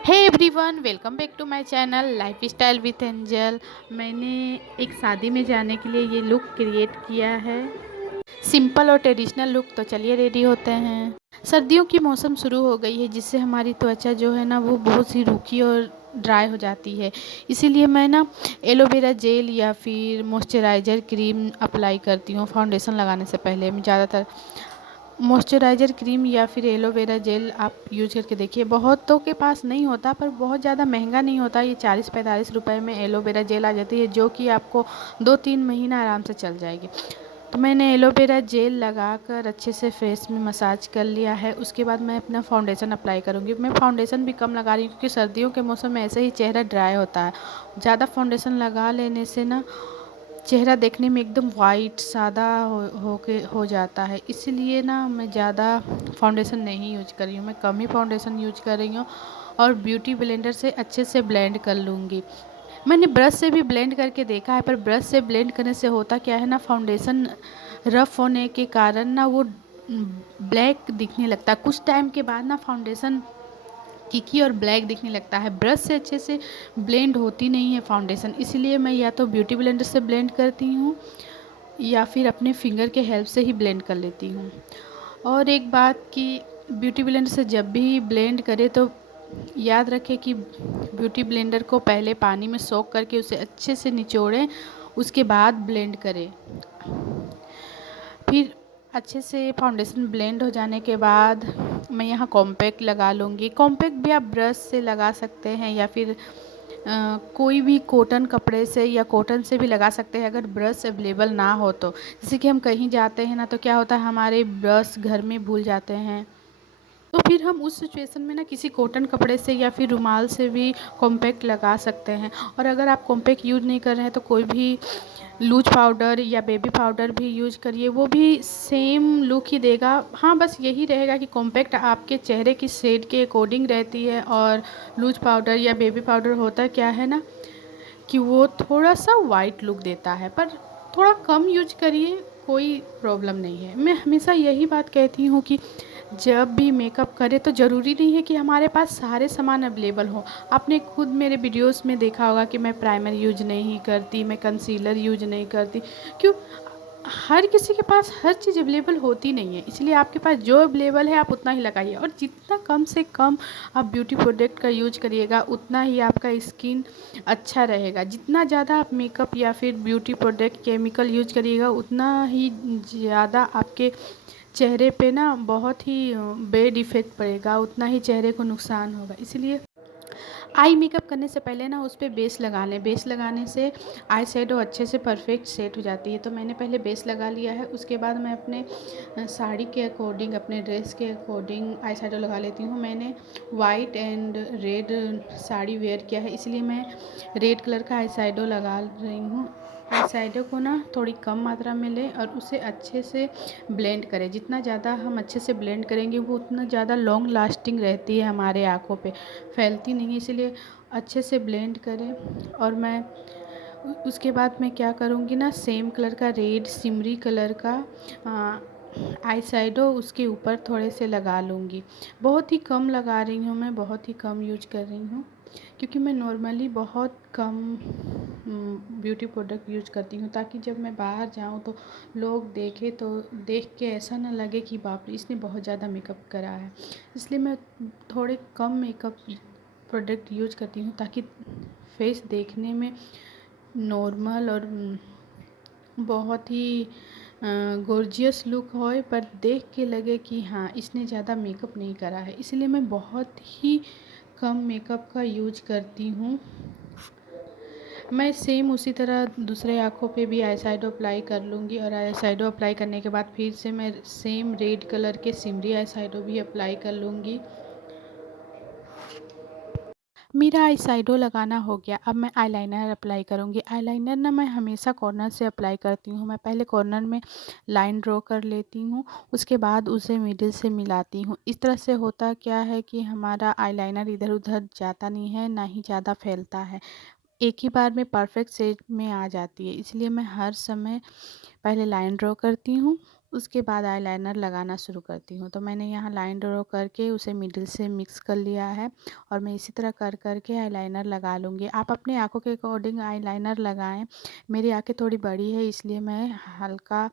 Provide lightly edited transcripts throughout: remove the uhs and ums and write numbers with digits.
Hey everyone, welcome back to my channel lifestyle with Angel. मैंने एक शादी में जाने के लिए ये लुक क्रिएट किया है, सिंपल और ट्रेडिशनल लुक। तो चलिए रेडी होते हैं। सर्दियों की मौसम शुरू हो गई है, जिससे हमारी त्वचा जो है ना वो बहुत सी रूखी और ड्राई हो जाती है। इसीलिए मैं ना एलोवेरा जेल या फिर मॉइस्चराइज़र क्रीम अप्लाई करती हूँ फाउंडेशन लगाने से पहले। मैं ज़्यादातर मॉइस्चराइज़र क्रीम या फिर एलोवेरा जेल आप यूज करके देखिए। बहुतों के पास नहीं होता, पर बहुत ज़्यादा महंगा नहीं होता। ये 40-45 रुपए में एलोवेरा जेल आ जाती है, जो कि आपको 2-3 महीना आराम से चल जाएगी। तो मैंने एलोवेरा जेल लगाकर अच्छे से फेस में मसाज कर लिया है। उसके बाद मैं अपना फाउंडेशन अप्लाई करूँगी। मैं फाउंडेशन भी कम लगा रही हूँ, क्योंकि सर्दियों के मौसम में ऐसे ही चेहरा ड्राई होता है। ज़्यादा फाउंडेशन लगा लेने से ना चेहरा देखने में एकदम वाइट सादा हो जाता है। इसलिए ना मैं ज़्यादा फाउंडेशन नहीं यूज कर रही हूँ, मैं कम ही फाउंडेशन यूज कर रही हूँ और ब्यूटी ब्लेंडर से अच्छे से ब्लेंड कर लूँगी। मैंने ब्रश से भी ब्लेंड करके देखा है, पर ब्रश से ब्लेंड करने से होता क्या है ना, फाउंडेशन रफ होने के कारण ना वो ब्लैक दिखने लगता है। कुछ टाइम के बाद ना फाउंडेशन किकी और ब्लैक दिखने लगता है। ब्रश से अच्छे से ब्लेंड होती नहीं है फाउंडेशन। इसलिए मैं या तो ब्यूटी ब्लेंडर से ब्लेंड करती हूँ या फिर अपने फिंगर के हेल्प से ही ब्लेंड कर लेती हूँ। और एक बात कि ब्यूटी ब्लेंडर से जब भी ब्लेंड करें तो याद रखें कि ब्यूटी ब्लेंडर को पहले पानी में सोक करके उसे अच्छे से निचोड़ें, उसके बाद ब्लेंड करें। फिर अच्छे से फाउंडेशन ब्लेंड हो जाने के बाद मैं यहाँ कॉम्पैक्ट लगा लूँगी। कॉम्पैक्ट भी आप ब्रश से लगा सकते हैं या फिर कोई भी कॉटन कपड़े से या कॉटन से भी लगा सकते हैं, अगर ब्रश अवेलेबल ना हो तो। जैसे कि हम कहीं जाते हैं ना, तो क्या होता है, हमारे ब्रश घर में भूल जाते हैं, तो फिर हम उस सिचुएशन में ना किसी कॉटन कपड़े से या फिर रुमाल से भी कॉम्पैक्ट लगा सकते हैं। और अगर आप कॉम्पैक्ट यूज नहीं कर रहे हैं तो कोई भी लूज पाउडर या बेबी पाउडर भी यूज करिए, वो भी सेम लुक ही देगा। हाँ, बस यही रहेगा कि कॉम्पैक्ट आपके चेहरे की शेड के अकॉर्डिंग रहती है, और लूज पाउडर या बेबी पाउडर होता क्या है ना कि वो थोड़ा सा वाइट लुक देता है। पर थोड़ा कम यूज करिए, कोई प्रॉब्लम नहीं है। मैं हमेशा यही बात कहती हूँ कि जब भी मेकअप करें तो ज़रूरी नहीं है कि हमारे पास सारे सामान अवेलेबल हो। आपने खुद मेरे वीडियोस में देखा होगा कि मैं प्राइमर यूज नहीं करती, मैं कंसीलर यूज नहीं करती। क्यों? हर किसी के पास हर चीज़ अवेलेबल होती नहीं है, इसलिए आपके पास जो अवेलेबल है आप उतना ही लगाइए। और जितना कम से कम आप ब्यूटी प्रोडक्ट का यूज करिएगा, उतना ही आपका स्किन अच्छा रहेगा। जितना ज़्यादा आप मेकअप या फिर ब्यूटी प्रोडक्ट केमिकल यूज करिएगा, उतना ही ज़्यादा आपके चेहरे पे ना बहुत ही बैड इफ़ेक्ट पड़ेगा, उतना ही चेहरे को नुकसान होगा। इसलिए आई मेकअप करने से पहले ना उस पे बेस लगा लें। बेस लगाने से आई शेडो अच्छे से परफेक्ट सेट हो जाती है। तो मैंने पहले बेस लगा लिया है, उसके बाद मैं अपने साड़ी के अकॉर्डिंग, अपने ड्रेस के अकॉर्डिंग आई शेडो लगा लेती हूँ। मैंने white and red sari wear किया है, इसलिए मैं रेड कलर का आई शेडो लगा रही हूँ। आई शेडो को ना थोड़ी कम मात्रा में लें और उसे अच्छे से ब्लेंड करें। जितना ज़्यादा हम अच्छे से ब्लेंड करेंगे, वो उतना ज़्यादा लॉन्ग लास्टिंग रहती है, हमारे आँखों पे फैलती नहीं है। इसलिए अच्छे से ब्लेंड करें। और मैं उसके बाद मैं क्या करूँगी ना, सेम कलर का रेड सिमरी कलर का आई शेडो उसके ऊपर थोड़े से लगा लूँगी। बहुत ही कम लगा रही हूँ मैं, बहुत ही कम यूज कर रही हूँ, क्योंकि मैं नॉर्मली बहुत कम ब्यूटी प्रोडक्ट यूज करती हूँ, ताकि जब मैं बाहर जाऊँ तो लोग देखें तो देख के ऐसा ना लगे कि बाप रे, इसने बहुत ज़्यादा मेकअप करा है। इसलिए मैं थोड़े कम मेकअप प्रोडक्ट यूज करती हूँ, ताकि फेस देखने में नॉर्मल और बहुत ही गॉर्जियस लुक होए, पर देख के लगे कि हाँ, इसने ज़्यादा मेकअप नहीं करा है। इसलिए मैं बहुत ही कम मेकअप का यूज करती हूँ। मैं सेम उसी तरह दूसरे आँखों पे भी आई शेडो अप्लाई कर लूँगी, और आई शेडो अप्लाई करने के बाद फिर से मैं सेम रेड कलर के सिमरी आई शेडो भी अप्लाई कर लूँगी। मेरा आई शेडो लगाना हो गया, अब मैं आईलाइनर अप्लाई करूँगी। आईलाइनर ना मैं हमेशा कॉर्नर से अप्लाई करती हूँ। मैं पहले कॉर्नर में लाइन ड्रॉ कर लेती हूँ, उसके बाद उसे मिडिल से मिलाती हूँ। इस तरह से होता क्या है कि हमारा आईलाइनर इधर उधर जाता नहीं है, ना ही ज़्यादा फैलता है, एक ही बार में परफेक्ट शेप में आ जाती है। इसलिए मैं हर समय पहले लाइन ड्रॉ करती हूँ, उसके बाद आईलाइनर लगाना शुरू करती हूँ। तो मैंने यहाँ लाइन ड्रॉ करके उसे मिडिल से मिक्स कर लिया है और मैं इसी तरह कर के आईलाइनर लगा लूँगी। आप अपनी आँखों के अकॉर्डिंग आईलाइनर लगाएँ। मेरी आँखें थोड़ी बड़ी है, इसलिए मैं हल्का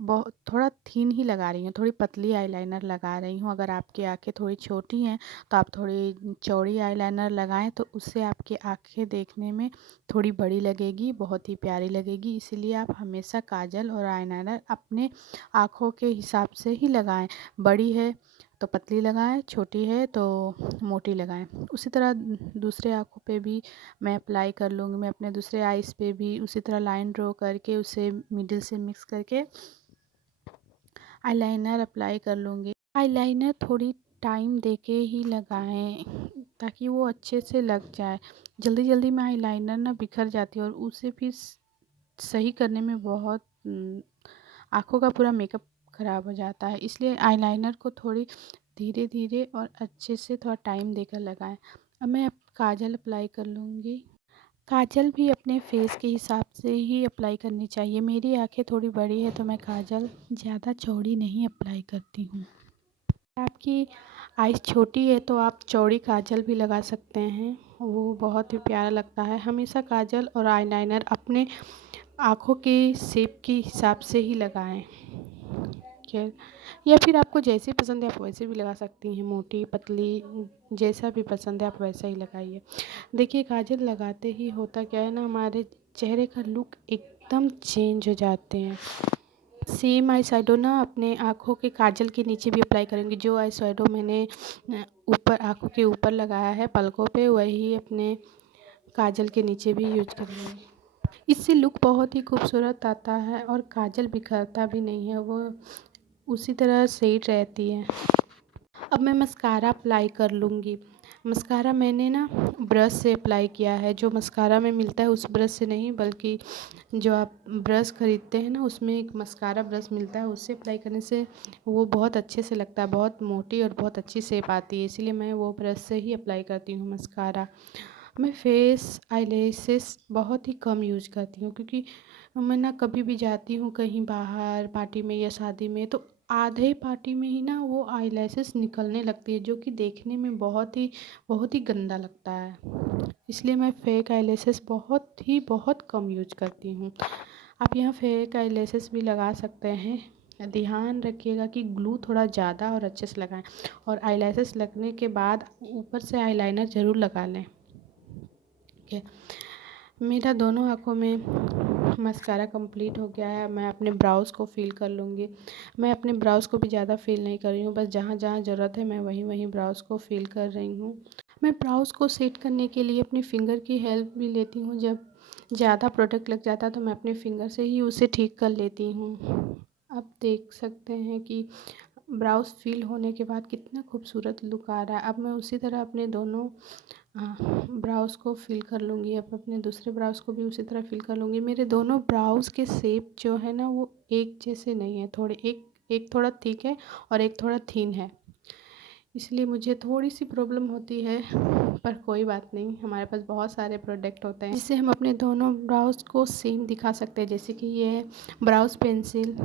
बहुत थोड़ा थिन ही लगा रही हूँ, थोड़ी पतली आईलाइनर लगा रही हूँ। अगर आपकी आँखें थोड़ी छोटी हैं तो आप थोड़ी चौड़ी आईलाइनर लगाएँ, तो उससे आपकी आँखें देखने में थोड़ी बड़ी लगेगी, बहुत ही प्यारी लगेगी। इसीलिए आप हमेशा काजल और आईलाइनर अपने आँखों के हिसाब से ही लगाएं। बड़ी है तो पतली लगाएं, छोटी है तो मोटी लगाएं। उसी तरह दूसरे आँखों पे भी मैं अप्लाई कर लूँगी। मैं अपने दूसरे आइज़ पे भी उसी तरह लाइन ड्रॉ करके उसे मिडिल से मिक्स करके आईलाइनर अप्लाई कर लूँगी। आईलाइनर थोड़ी टाइम देके ही लगाएं ताकि वो अच्छे से लग जाए। जल्दी जल्दी में आईलाइनर ना बिखर जाती है और उसे फिर सही करने में बहुत आँखों का पूरा मेकअप ख़राब हो जाता है। इसलिए आईलाइनर को थोड़ी धीरे धीरे और अच्छे से थोड़ा टाइम देकर लगाएं। अब मैं काजल अप्लाई कर लूँगी। काजल भी अपने फेस के हिसाब से ही अप्लाई करनी चाहिए। मेरी आँखें थोड़ी बड़ी है तो मैं काजल ज़्यादा चौड़ी नहीं अप्लाई करती हूँ। आपकी आइज़ छोटी है तो आप चौड़ी काजल भी लगा सकते हैं, वो बहुत ही प्यारा लगता है। हमेशा काजल और आईलाइनर अपने आँखों के शेप के हिसाब से ही लगाएं। खैर, या फिर आपको जैसे पसंद है आप वैसे भी लगा सकती हैं, मोटी पतली जैसा भी पसंद है आप वैसा ही लगाइए। देखिए काजल लगाते ही होता क्या है ना, हमारे चेहरे का लुक एकदम चेंज हो जाते हैं। सेम आई शैडो ना अपने आँखों के काजल के नीचे भी अप्लाई करूँगी। जो आई शैडो मैंने ऊपर आँखों के ऊपर लगाया है पलकों पे, वही अपने काजल के नीचे भी यूज करूँगी। इससे लुक बहुत ही खूबसूरत आता है और काजल बिखरता भी नहीं है, वो उसी तरह सही रहती है। अब मैं मस्कारा अप्लाई कर लूँगी। मस्कारा मैंने ना ब्रश से अप्लाई किया है। जो मस्कारा में मिलता है उस ब्रश से नहीं, बल्कि जो आप ब्रश ख़रीदते हैं ना उसमें एक मस्कारा ब्रश मिलता है, उससे अप्लाई करने से वो बहुत अच्छे से लगता है, बहुत मोटी और बहुत अच्छी शेप आती है। इसीलिए मैं वो ब्रश से ही अप्लाई करती हूँ मस्कारा। मैं फेस आईलैशेस बहुत ही कम यूज करती हूँ, क्योंकि मैं ना कभी भी जाती हूँ कहीं बाहर पार्टी में या शादी में, तो आधे पार्टी में ही ना वो आईलैशेस निकलने लगती है, जो कि देखने में बहुत ही गंदा लगता है। इसलिए मैं फेक आईलैशेस बहुत कम यूज करती हूँ। आप यहाँ फेक आईलैशेस भी लगा सकते हैं। ध्यान रखिएगा कि ग्लू थोड़ा ज़्यादा और अच्छे से लगाएं, और आईलैशेस लगने के बाद ऊपर से आईलाइनर ज़रूर लगा लें। ठीक है, मेरा दोनों आँखों में मस्कारा कंप्लीट हो गया है। मैं अपने ब्राउज़ को फिल कर लूँगी। मैं अपने ब्राउज़ को भी ज़्यादा फिल नहीं कर रही हूँ, बस जहाँ जहाँ ज़रूरत है मैं वहीं ब्राउज़ को फिल कर रही हूँ। मैं ब्राउज़ को सेट करने के लिए अपनी फ़िंगर की हेल्प भी लेती हूँ। जब ज़्यादा प्रोडक्ट लग जाता है तो मैं अपने फ़िंगर से ही उसे ठीक कर लेती हूँ। आप देख सकते हैं कि ब्राउज़ फिल होने के बाद कितना खूबसूरत लुक आ रहा है। अब मैं उसी तरह अपने दोनों ब्राउज़ को फिल कर लूँगी। अब अपने दूसरे ब्राउज़ को भी उसी तरह फिल कर लूँगी। मेरे दोनों ब्राउज़ के शेप जो है ना वो एक जैसे नहीं है, थोड़े एक थोड़ा थिक है और एक थोड़ा थिन है, इसलिए मुझे थोड़ी सी प्रॉब्लम होती है, पर कोई बात नहीं, हमारे पास बहुत सारे प्रोडक्ट होते हैं जिससे हम अपने दोनों ब्राउज़ को सेम दिखा सकते हैं। जैसे कि ये है ब्राउज़ पेंसिल।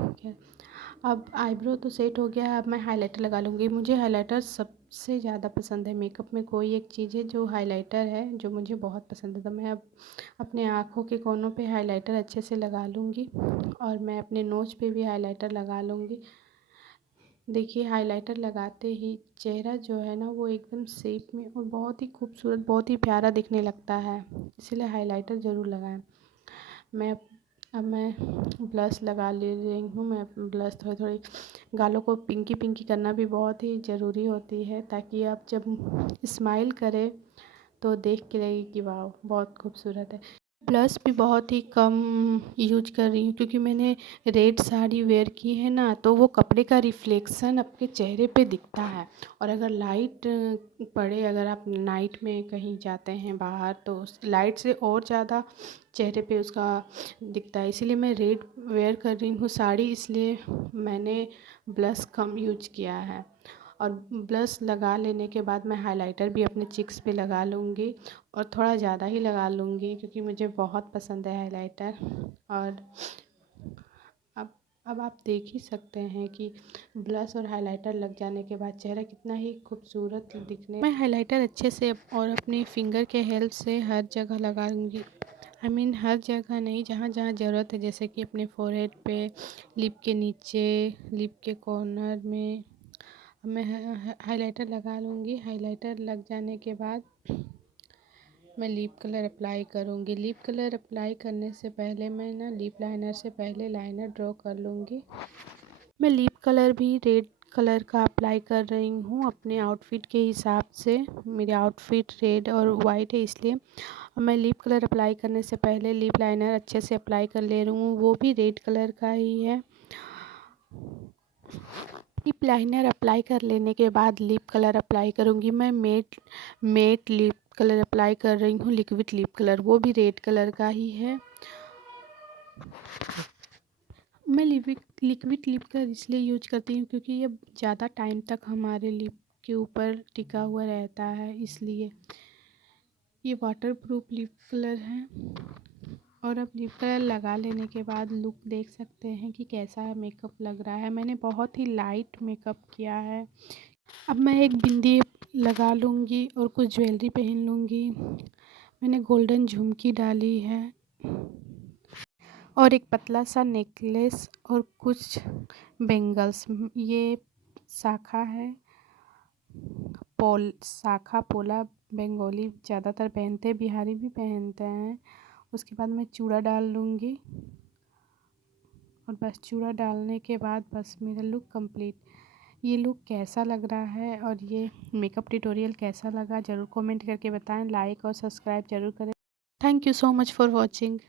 अब आईब्रो तो सेट हो गया है, अब मैं हाइलाइटर लगा लूँगी। मुझे हाइलाइटर सबसे ज़्यादा पसंद है। मेकअप में कोई एक चीज़ है जो हाइलाइटर है, जो मुझे बहुत पसंद है। तो मैं अब अपने आँखों के कोनों पे हाइलाइटर अच्छे से लगा लूँगी, और मैं अपने नोज़ पे भी हाइलाइटर लगा लूँगी। देखिए हाइलाइटर लगाते ही चेहरा जो है ना वो एकदम शेप में और बहुत ही खूबसूरत, बहुत ही प्यारा दिखने लगता है, इसलिए हाइलाइटर ज़रूर लगाएं। अब मैं ब्लश लगा ले रही हूँ। मैं ब्लश थोड़ी थोड़ी गालों को पिंकी पिंकी करना भी बहुत ही ज़रूरी होती है, ताकि आप जब स्माइल करें तो देख के लगे कि वाह बहुत खूबसूरत है। ब्लश भी बहुत ही कम यूज कर रही हूँ, क्योंकि मैंने रेड साड़ी वेयर की है ना, तो वो कपड़े का रिफ्लेक्शन आपके चेहरे पे दिखता है, और अगर लाइट पड़े, अगर आप नाइट में कहीं जाते हैं बाहर, तो उस लाइट से और ज़्यादा चेहरे पे उसका दिखता है। इसीलिए मैं रेड वेयर कर रही हूँ साड़ी, इसलिए मैंने ब्लश कम यूज किया है। और ब्लश लगा लेने के बाद मैं हाइलाइटर भी अपने चिक्स पे लगा लूँगी, और थोड़ा ज़्यादा ही लगा लूँगी, क्योंकि मुझे बहुत पसंद है हाइलाइटर। और अब अब आप देख ही सकते हैं कि ब्लश और हाइलाइटर लग जाने के बाद चेहरा कितना ही खूबसूरत दिखने। मैं हाइलाइटर अच्छे से और अपनी फिंगर के हेल्प से हर जगह लगा लूँगी। हर जगह नहीं, जहाँ जहाँ ज़रूरत है, जैसे कि अपने फोरहेड पे, लिप के नीचे, लिप के कॉर्नर में मैं हाइलाइटर लगा लूँगी। हाइलाइटर लग जाने के बाद मैं लिप कलर अप्लाई करूँगी। लिप कलर अप्लाई करने से पहले मैं ना लिप लाइनर से पहले लाइनर ड्रॉ कर लूँगी। मैं लिप कलर भी रेड कलर का अप्लाई कर रही हूँ अपने आउटफिट के हिसाब से। मेरे आउटफिट रेड और वाइट है, इसलिए मैं लिप कलर अप्लाई करने से पहले लिप लाइनर अच्छे से अप्लाई कर ले रही हूँ, वो भी रेड कलर का ही है। लिप लाइनर अप्लाई कर लेने के बाद लिप कलर अप्लाई करूँगी। मैं मेट लिप कलर अप्लाई कर रही हूँ, लिक्विड लिप कलर, वो भी रेड कलर का ही है। मैं लिक्विड लिप कलर इसलिए यूज करती हूँ क्योंकि ये ज़्यादा टाइम तक हमारे लिप के ऊपर टिका हुआ रहता है, इसलिए ये वाटरप्रूफ लिप कलर है। और अब लिप कलर लगा लेने के बाद लुक देख सकते हैं कि कैसा मेकअप लग रहा है। मैंने बहुत ही लाइट मेकअप किया है। अब मैं एक बिंदी लगा लूँगी और कुछ ज्वेलरी पहन लूँगी। मैंने गोल्डन झुमकी डाली है और एक पतला सा नेकलेस और कुछ बेंगल्स। ये शाखा है, शाखा पोला बंगाली ज़्यादातर पहनते हैं, बिहारी भी पहनते हैं। उसके बाद मैं चूड़ा डाल लूँगी और बस चूड़ा डालने के बाद बस मेरा लुक कंप्लीट। ये लुक कैसा लग रहा है और ये मेकअप ट्यूटोरियल कैसा लगा ज़रूर कमेंट करके बताएं। लाइक और सब्सक्राइब ज़रूर करें। Thank you so much for watching.